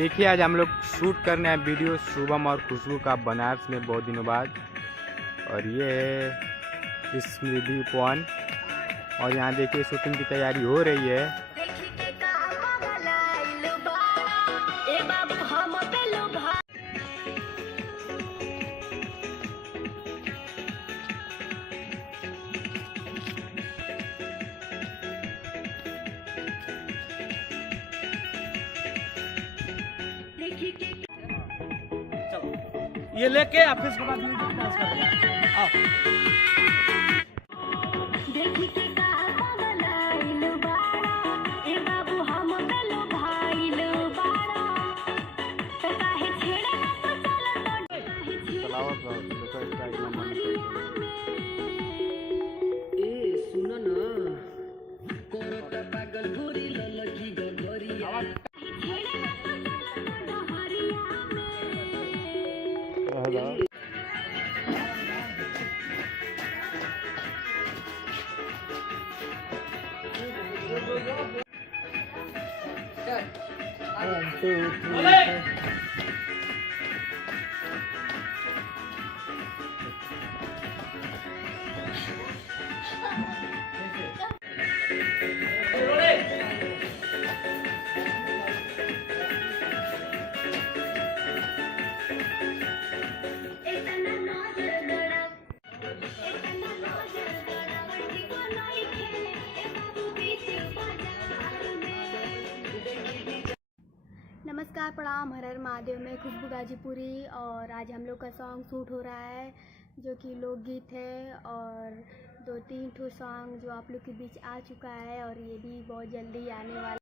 देखिए आज हम लोग शूट करने आए वीडियो शुभम और खुशबू का बनारस में बहुत दिनों बाद। और ये है स्मृति पवन और यहाँ देखिए शूटिंग की तैयारी हो रही है। ये लेके आप इसके बाद म्यूजिक डांस करेगा। आओ नमस्कार, प्रणाम, हर हर महादेव में खुशबू गाजीपुरी। और आज हम लोग का सॉन्ग शूट हो रहा है जो कि लोकगीत है और 2-3 ठो सॉन्ग जो आप लोग के बीच आ चुका है और ये भी बहुत जल्दी आने वाला